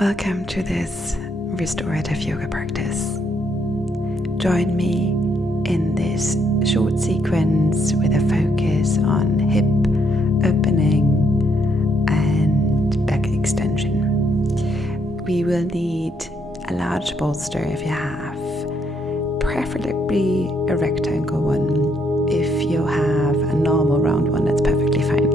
Welcome to this restorative yoga practice. Join me in this short sequence with a focus on hip opening and back extension. We will need a large bolster if you have, preferably a rectangle one. If you have a normal round one, that's perfectly fine.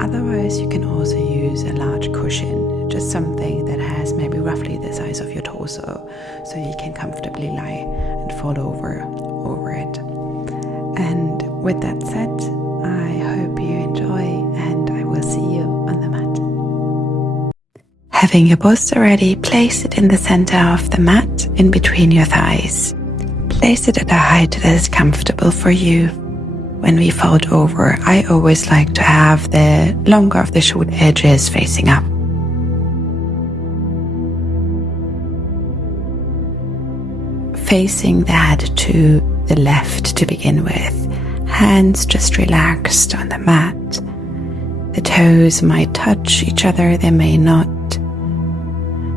Otherwise, you can also use a large cushion, just something that has maybe roughly the size of your torso, so you can comfortably lie and fall over it. And with that said, I hope you enjoy, and I will see you on the mat. Having your bolster ready, place it in the center of the mat, in between your thighs. Place it at a height that is comfortable for you. When we fold over, I always like to have the longer of the short edges facing up. Facing the head to the left to begin with. Hands just relaxed on the mat. The toes might touch each other, they may not.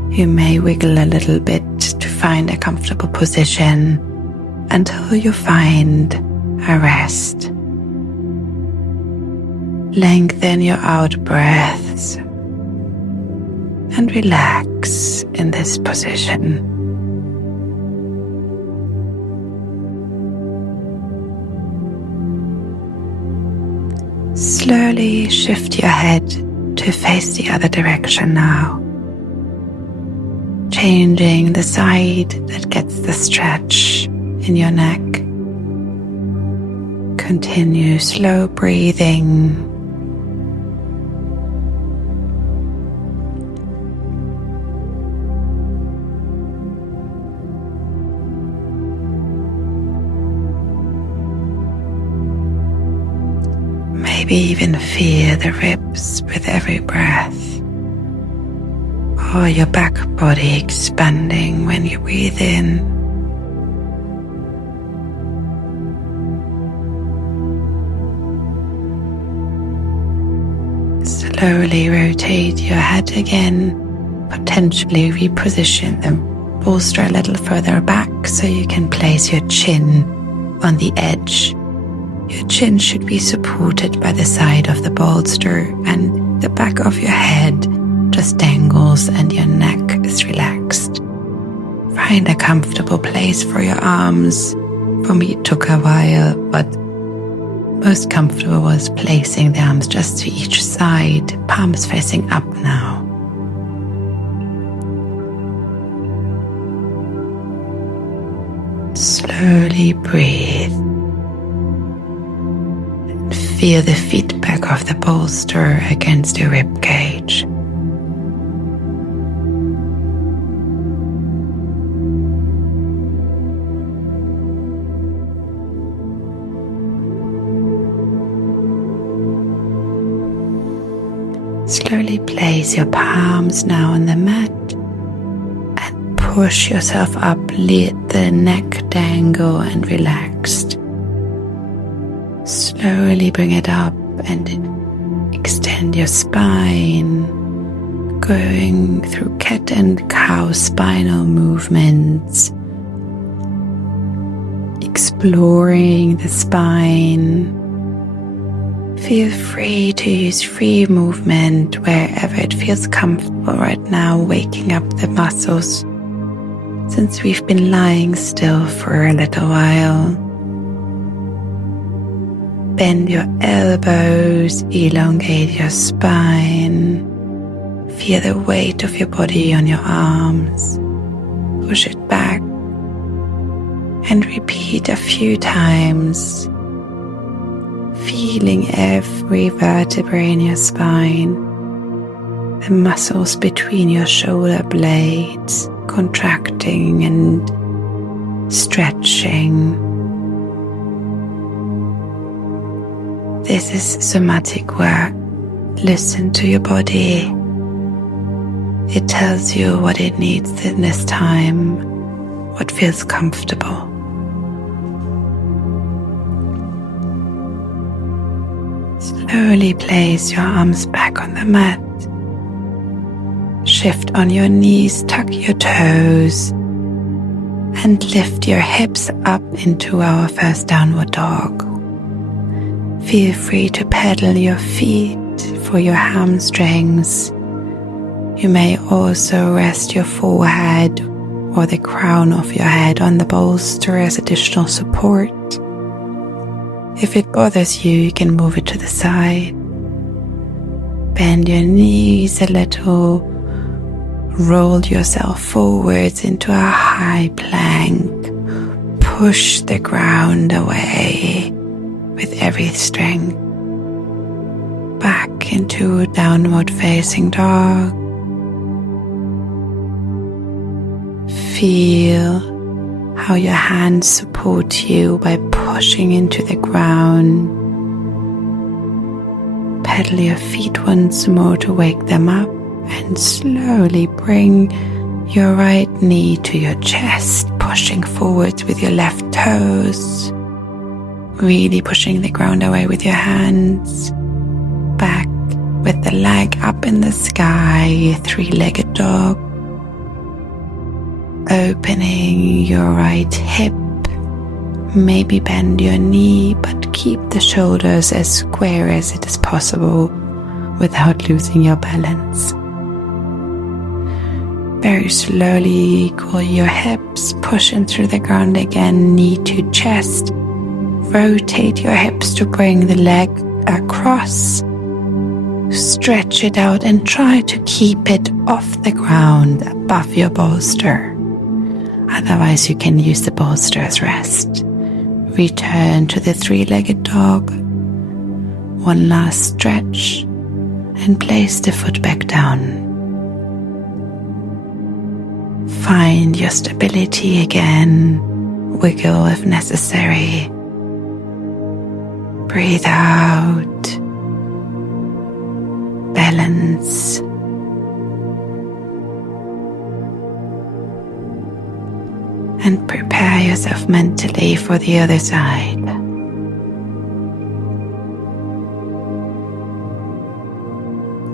You may wiggle a little bit to find a comfortable position until you find a rest. Lengthen your out breaths and relax in this position. Slowly shift your head to face the other direction now, changing the side that gets the stretch in your neck. Continue slow breathing. Maybe even feel the ribs with every breath, or your back body expanding when you breathe in. Slowly rotate your head again, potentially reposition the bolster a little further back so you can place your chin on the edge. Your chin should be supported by the side of the bolster, and the back of your head just dangles and your neck is relaxed. Find a comfortable place for your arms. For me it took a while, but most comfortable was placing the arms just to each side, palms facing up now. Slowly breathe. Feel the feedback of the bolster against your rib cage. Slowly place your palms now on the mat and push yourself up. Let the neck dangle and relaxed. Slowly bring it up and extend your spine, going through cat and cow spinal movements, exploring the spine. Feel free to use free movement wherever it feels comfortable right now, waking up the muscles since we've been lying still for a little while. Bend your elbows, elongate your spine. Feel the weight of your body on your arms. Push it back and repeat a few times, feeling every vertebrae in your spine, the muscles between your shoulder blades contracting and stretching. This is somatic work. Listen to your body. It tells you what it needs in this time, what feels comfortable. Slowly place your arms back on the mat. shift on your knees, tuck your toes, and lift your hips up into our first downward dog. Feel free to pedal your feet for your hamstrings. You may also rest your forehead or the crown of your head on the bolster as additional support. If it bothers you, you can move it to the side. Bend your knees a little. Roll yourself forwards into a high plank. Push the ground away with every strength. Back into downward facing dog. Feel how your hands support you by pushing into the ground. Pedal your feet once more to wake them up and slowly bring your right knee to your chest, pushing forwards with your left toes. Really pushing the ground away with your hands. Back with the leg up in the sky, three-legged dog. Opening your right hip, maybe bend your knee, but keep the shoulders as square as it is possible without losing your balance. Very slowly cool your hips, push into the ground again, knee to chest. Rotate your hips to bring the leg across. Stretch it out and try to keep it off the ground above your bolster. Otherwise, you can use the bolster as rest. Return to the three-legged dog. One last stretch and place the foot back down. Find your stability again. Wiggle if necessary. Breathe out. Balance. And prepare yourself mentally for the other side.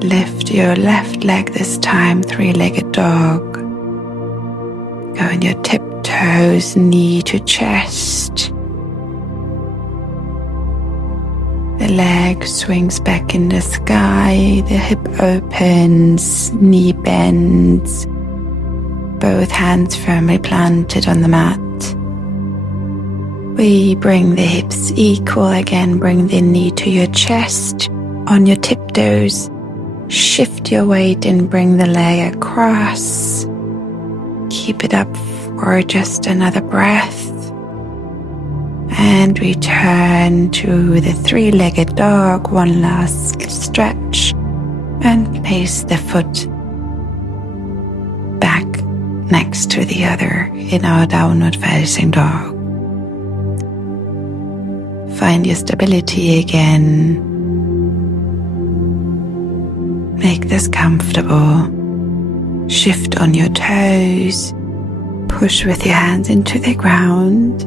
Lift your left leg this time, three-legged dog. Go on your tiptoes, knee to chest. The leg swings back in the sky, the hip opens, knee bends. Both hands firmly planted on the mat. We bring the hips equal again, bring the knee to your chest. On your tiptoes, shift your weight and bring the leg across. Keep it up for just another breath. And return to the three-legged dog, one last stretch. And place the foot back next to the other in our downward facing dog. Find your stability again. Make this comfortable. Shift on your toes. Push with your hands into the ground.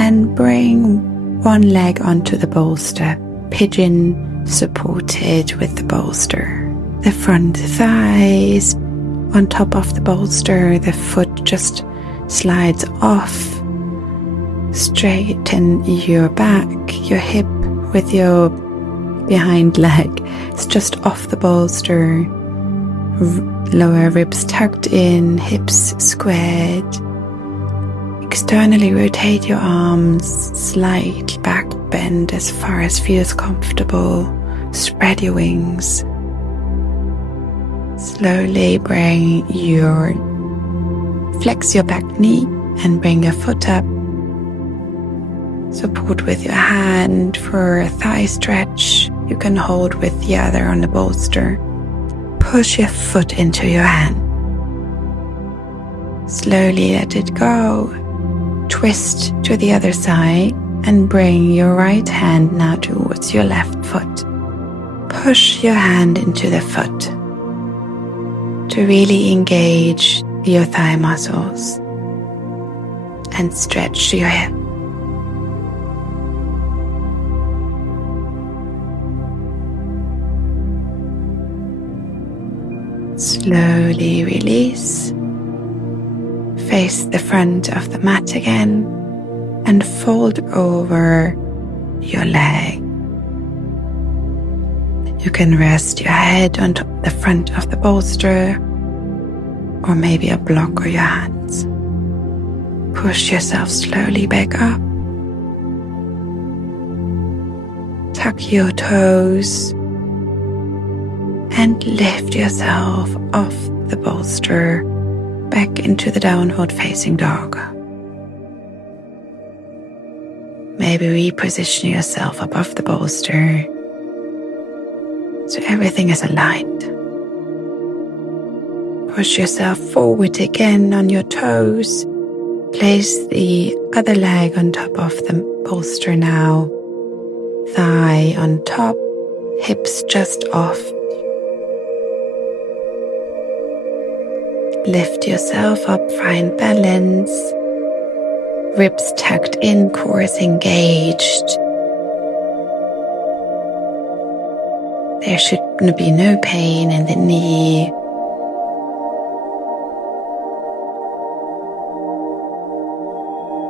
And bring one leg onto the bolster. Pigeon supported with the bolster. The front thighs on top of the bolster, the foot just slides off. Straighten your back, your hip with your behind leg. It's just off the bolster. Lower ribs tucked in, hips squared. Externally rotate your arms, slight back bend as far as feels comfortable. Spread your wings. Slowly flex your back knee and bring your foot up. Support with your hand for a thigh stretch. You can hold with the other on the bolster. Push your foot into your hand. Slowly let it go. Twist to the other side and bring your right hand now towards your left foot. Push your hand into the foot to really engage your thigh muscles and stretch your hip. Slowly release. Face the front of the mat again and fold over your leg. You can rest your head on the front of the bolster or maybe a block or your hands. Push yourself slowly back up. Tuck your toes and lift yourself off the bolster back into the downward facing dog. Maybe reposition yourself above the bolster so everything is aligned. Push yourself forward again on your toes. Place the other leg on top of the bolster now. Thigh on top, hips just off. Lift yourself up, find balance. Ribs tucked in, core is engaged. There should be no pain in the knee.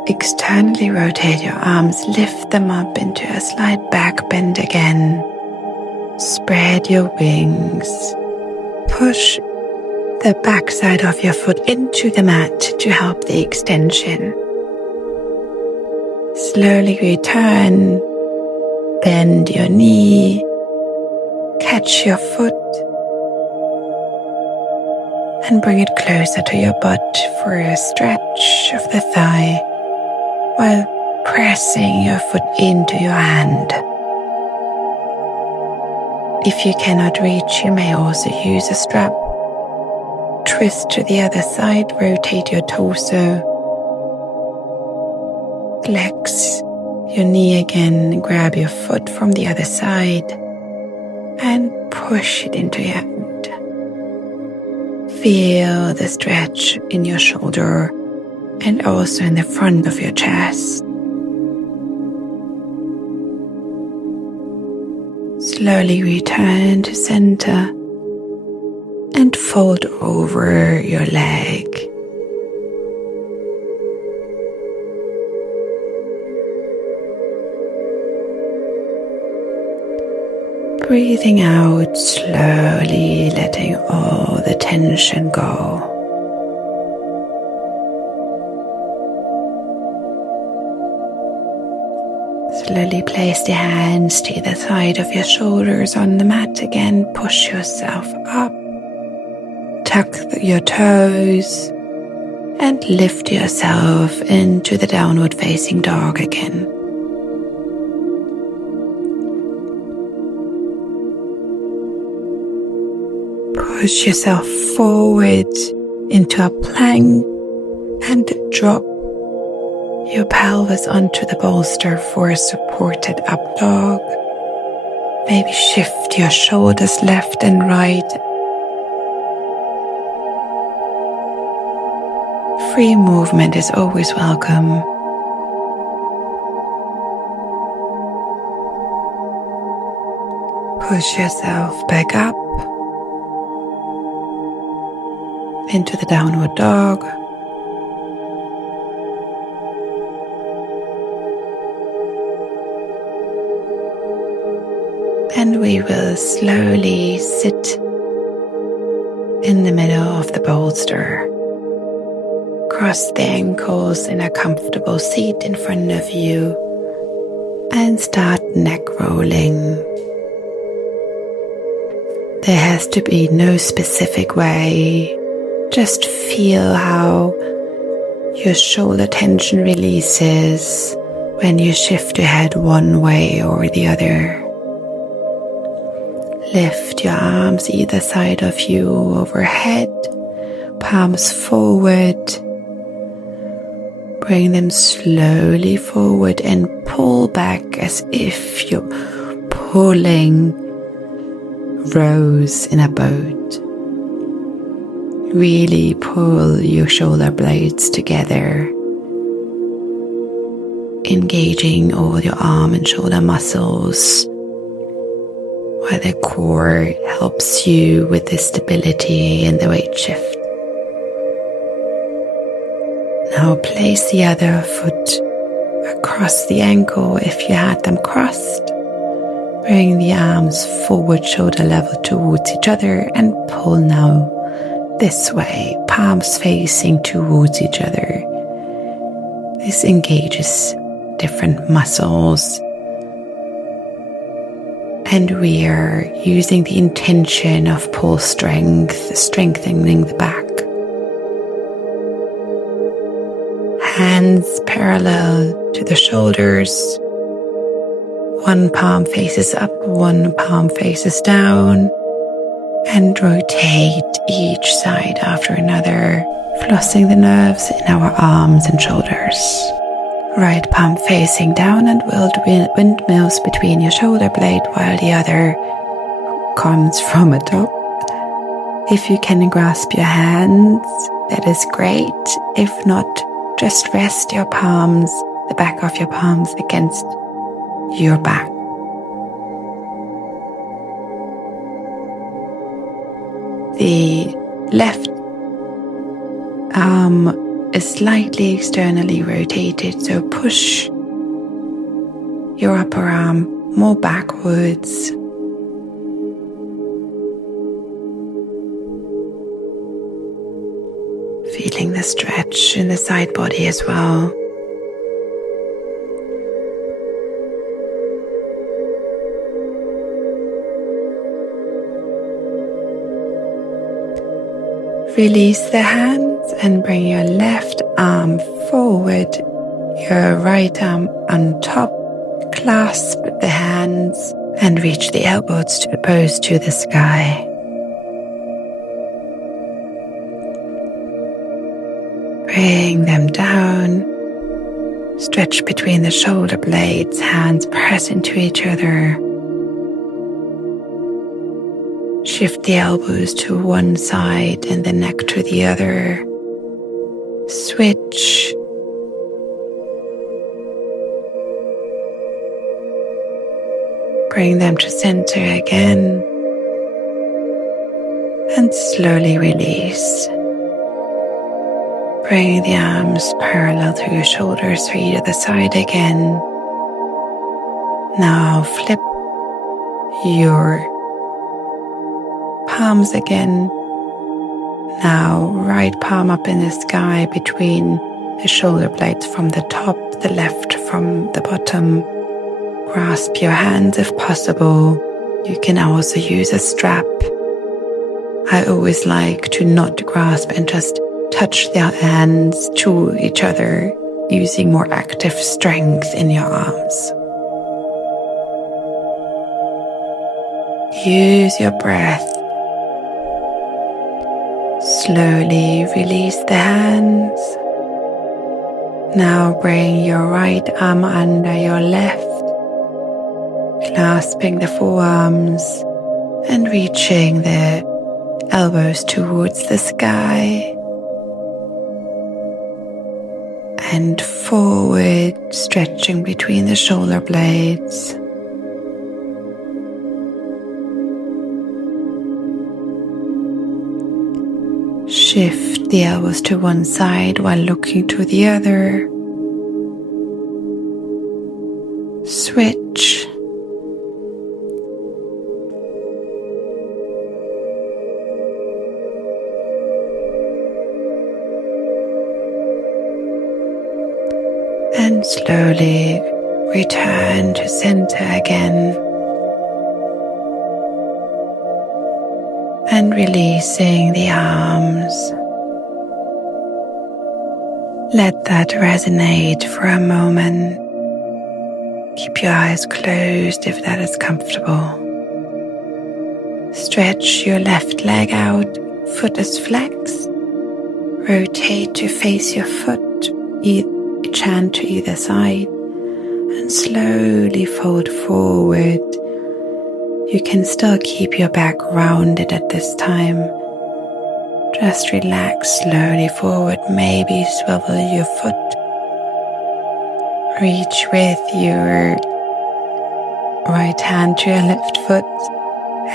Externally rotate your arms, lift them up into a slight back bend again. Spread your wings. Push the backside of your foot into the mat to help the extension. Slowly return. Bend your knee. Catch your foot. And bring it closer to your butt for a stretch of the thigh, while pressing your foot into your hand. If you cannot reach, you may also use a strap. Twist to the other side, rotate your torso. Flex your knee again, grab your foot from the other side and push it into your hand. Feel the stretch in your shoulder and also in the front of your chest. Slowly return to center and fold over your leg. Breathing out slowly, letting all the tension go. Slowly place the hands to the side of your shoulders on the mat again. Push yourself up. Tuck your toes and lift yourself into the downward facing dog again. Push yourself forward into a plank and drop your pelvis onto the bolster for a supported up dog. Maybe shift your shoulders left and right. Free movement is always welcome. Push yourself back up into the downward dog. And we will slowly sit in the middle of the bolster. Cross the ankles in a comfortable seat in front of you and start neck rolling. There has to be no specific way. Just feel how your shoulder tension releases when you shift your head one way or the other. Lift your arms either side of you overhead, palms forward. Bring them slowly forward and pull back as if you're pulling rows in a boat. Really pull your shoulder blades together, engaging all your arm and shoulder muscles while the core helps you with the stability and the weight shift. Now place the other foot across the ankle if you had them crossed. Bring the arms forward, shoulder level towards each other, and pull now this way, palms facing towards each other. This engages different muscles, and we are using the intention of pull strength, strengthening the back. Hands parallel to the shoulders. One palm faces up, one palm faces down, and rotate each side after another, flossing the nerves in our arms and shoulders. Right palm facing down and windmills between your shoulder blade while the other comes from atop. If you can grasp your hands, that is great. If not, just rest your palms, the back of your palms against your back. The left arm is slightly externally rotated, so push your upper arm more backwards. Feeling the stretch in the side body as well. Release the hands and bring your left arm forward, your right arm on top. Clasp the hands and reach the elbows to the sky. Bring them down. Stretch between the shoulder blades, hands press into each other. Shift the elbows to one side and the neck to the other. Switch. Bring them to center again. And slowly release. Bring the arms parallel to your shoulders or either the side again. Now flip your palms again. Now right palm up in the sky between the shoulder blades from the top, the left from the bottom. Grasp your hands if possible. You can also use a strap. I always like to not grasp and just touch their hands to each other, using more active strength in your arms. Use your breath. Slowly release the hands. Now bring your right arm under your left, clasping the forearms and reaching the elbows towards the sky. And forward, stretching between the shoulder blades. Shift the elbows to one side while looking to the other. Switch. And slowly return to center again. And releasing the arms. Let that resonate for a moment. Keep your eyes closed if that is comfortable. Stretch your left leg out, foot is flexed. Rotate to face your foot, each hand to either side, and slowly fold forward. You can still keep your back rounded at this time. Just relax slowly forward, maybe swivel your foot. Reach with your right hand to your left foot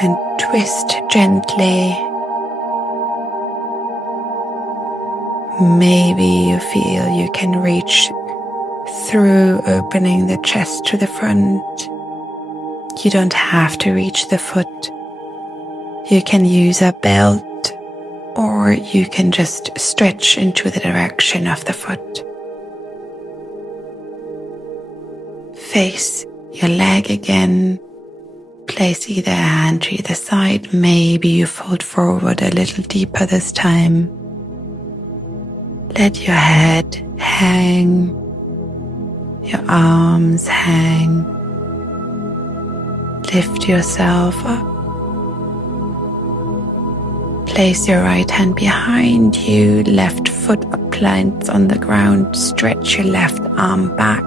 and twist gently. Maybe you feel you can reach through, opening the chest to the front. You don't have to reach the foot. You can use a belt, or you can just stretch into the direction of the foot. Face your leg again. Place either hand to either side. Maybe you fold forward a little deeper this time. Let your head hang, your arms hang. Lift yourself up. Place your right hand behind you, left foot planted on the ground. Stretch your left arm back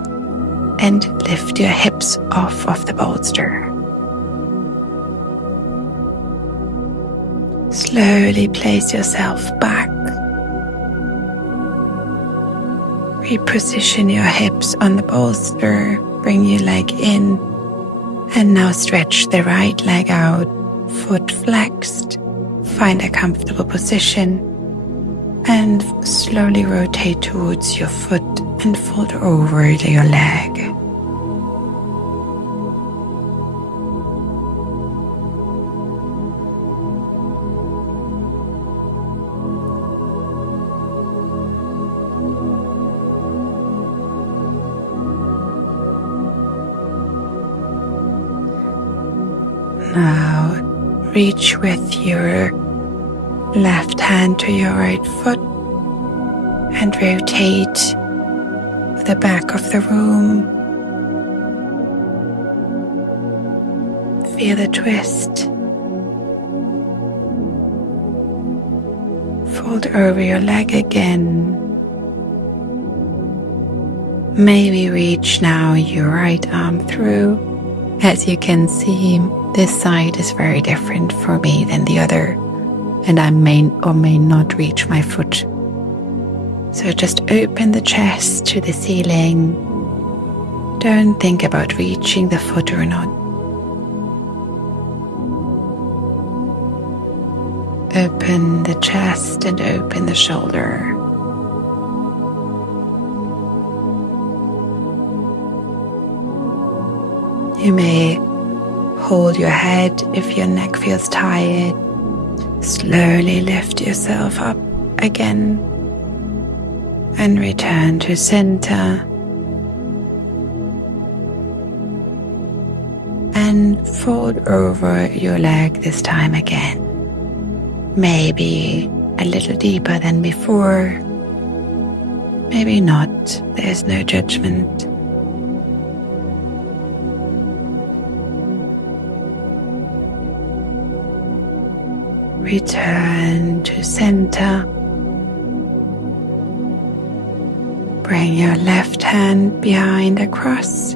and lift your hips off of the bolster. Slowly place yourself back. Reposition your hips on the bolster. Bring your leg in. And now stretch the right leg out. Foot flexed. Find a comfortable position. And slowly rotate towards your foot and fold over to your leg. Now reach with your left hand to your right foot and rotate the back of the room. Feel the twist. Fold over your leg again. Maybe reach now your right arm through. As you can see, this side is very different for me than the other, and I may or may not reach my foot. So just open the chest to the ceiling. Don't think about reaching the foot or not. Open the chest and open the shoulder. You may hold your head if your neck feels tired. Slowly lift yourself up again and return to center. And fold over your leg this time again. Maybe a little deeper than before. Maybe not. There's no judgment. Return to center. Bring your left hand behind across.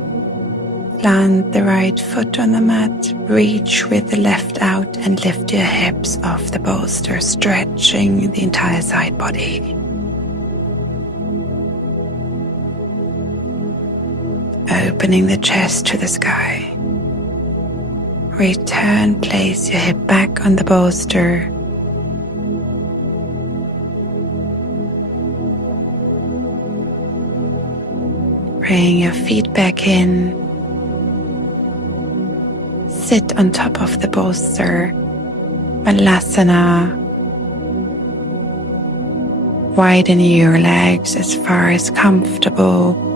Plant the right foot on the mat. Reach with the left out and lift your hips off the bolster, stretching the entire side body. Opening the chest to the sky. Return, place your hip back on the bolster. Bring your feet back in. Sit on top of the bolster. Balasana. Widen your legs as far as comfortable.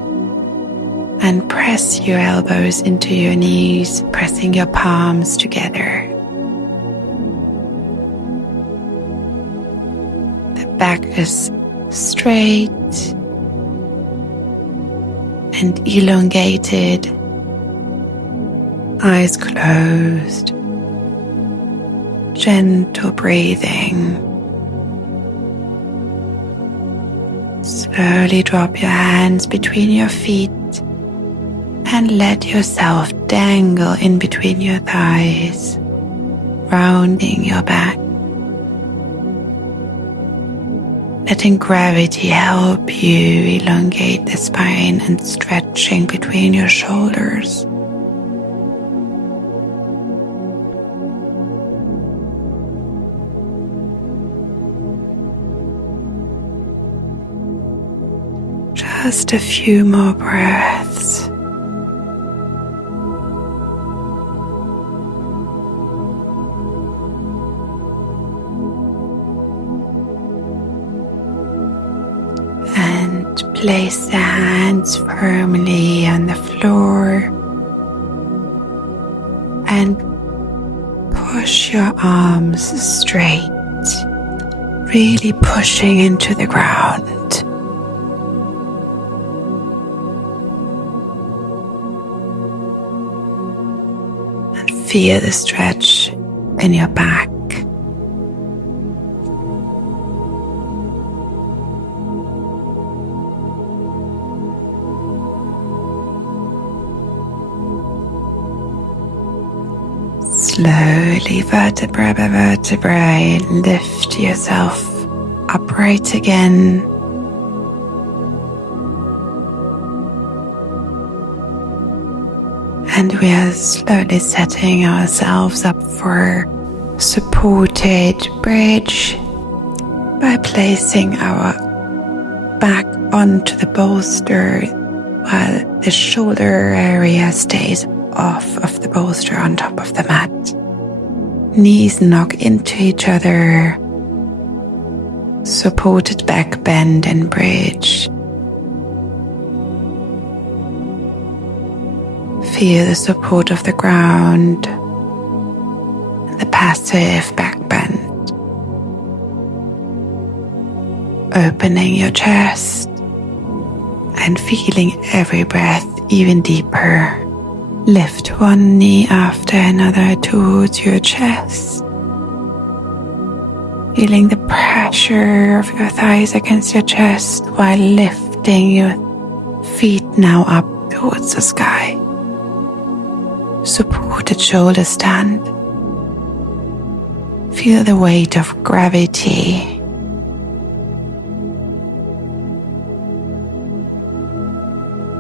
And press your elbows into your knees, pressing your palms together. The back is straight and elongated. Eyes closed. Gentle breathing. Slowly drop your hands between your feet. And let yourself dangle in between your thighs, rounding your back. Letting gravity help you elongate the spine and stretching between your shoulders. Just a few more breaths. And place the hands firmly on the floor and push your arms straight, really pushing into the ground. And feel the stretch in your back. Slowly, vertebra by vertebra, lift yourself upright again. And we are slowly setting ourselves up for supported bridge by placing our back onto the bolster while the shoulder area stays off of the bolster on top of the mat. Knees knock into each other. Supported back bend and bridge. Feel the support of the ground and the passive back bend. Opening your chest and feeling every breath even deeper. Lift one knee after another towards your chest. Feeling the pressure of your thighs against your chest while lifting your feet now up towards the sky. Supported shoulder stand. Feel the weight of gravity.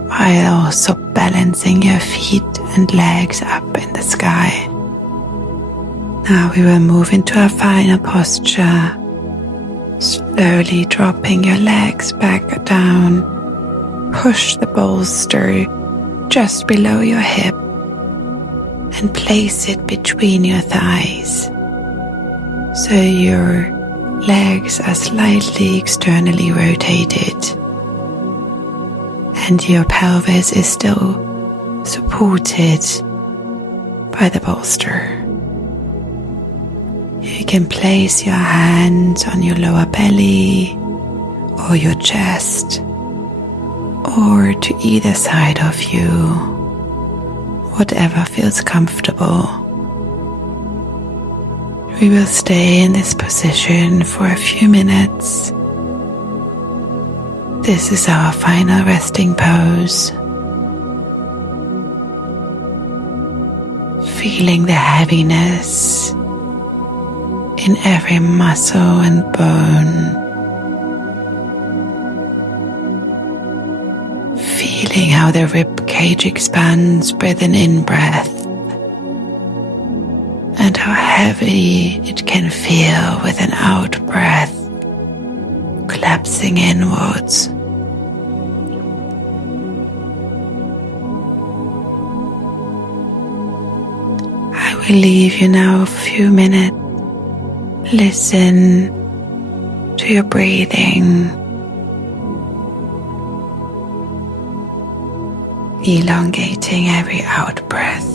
While also balancing your feet and legs up in the sky. Now we will move into our final posture, slowly dropping your legs back down. Push the bolster just below your hip and place it between your thighs, so your legs are slightly externally rotated and your pelvis is still supported by the bolster. You can place your hands on your lower belly or your chest or to either side of you, whatever feels comfortable. We will stay in this position for a few minutes. This is our final resting pose. Feeling the heaviness in every muscle and bone. Feeling how the rib cage expands with an in-breath and how heavy it can feel with an out-breath, collapsing inwards. I will leave you now a few minutes. Listen to your breathing, elongating every out breath.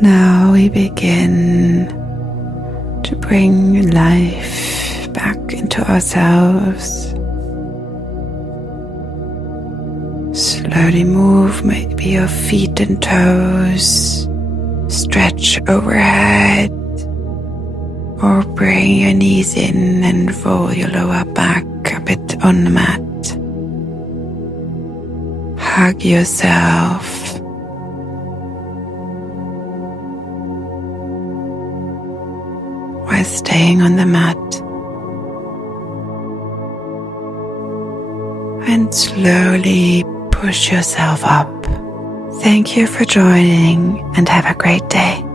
Now we begin to bring life back into ourselves. Slowly move maybe your feet and toes, stretch overhead, or bring your knees in and roll your lower back a bit on the mat. Hug yourself. While staying on the mat. And slowly push yourself up. Thank you for joining and have a great day.